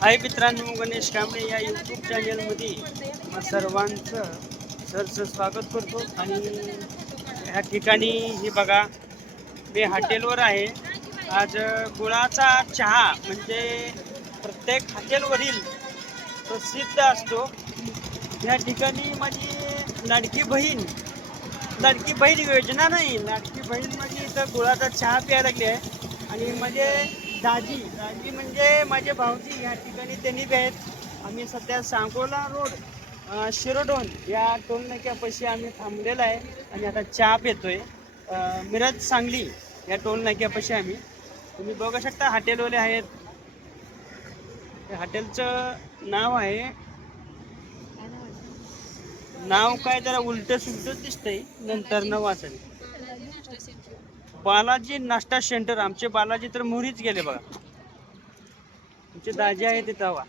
हाय मित्रांनो गणेश कांबळे या यूट्यूब चॅनलमध्ये सर्वांचं सरचं स्वागत करतो. आणि ह्या ठिकाणी हे बघा मी हॉटेलवर आहे. आज गुळाचा चहा म्हणजे प्रत्येक हॉटेलवरील प्रसिद्ध असतो. या ठिकाणी माझी लाडकी बहीण लाडकी बहीण योजना नाही. लाडकी बहीण माझी इथं गुळाचा चहा प्यायला लागली आहे. आणि म्हणजे दाजी दाजी म्हणजे माझे भाऊजी या ठिकाणी त्यांनी बी आहेत. आम्ही सध्या सांगोला रोड शिरोडोन या टोलनाक्यापाशी आम्ही थांबलेलो आहे आणि आता चहा पितोय. मिरज सांगली या टोलनाक्यापाशी आम्ही. तुम्ही बघू शकता हॉटेलवाले आहेत. त्या हॉटेलचं नाव आहे. नाव काय जरा उलट सुलट दिसतंय. नंतर न वाचेल. बालाजी नाश्ता सेंटर आमचे बालाजी तर मुरीच गेले बघा. आमचे दाजी आहे तिथं वा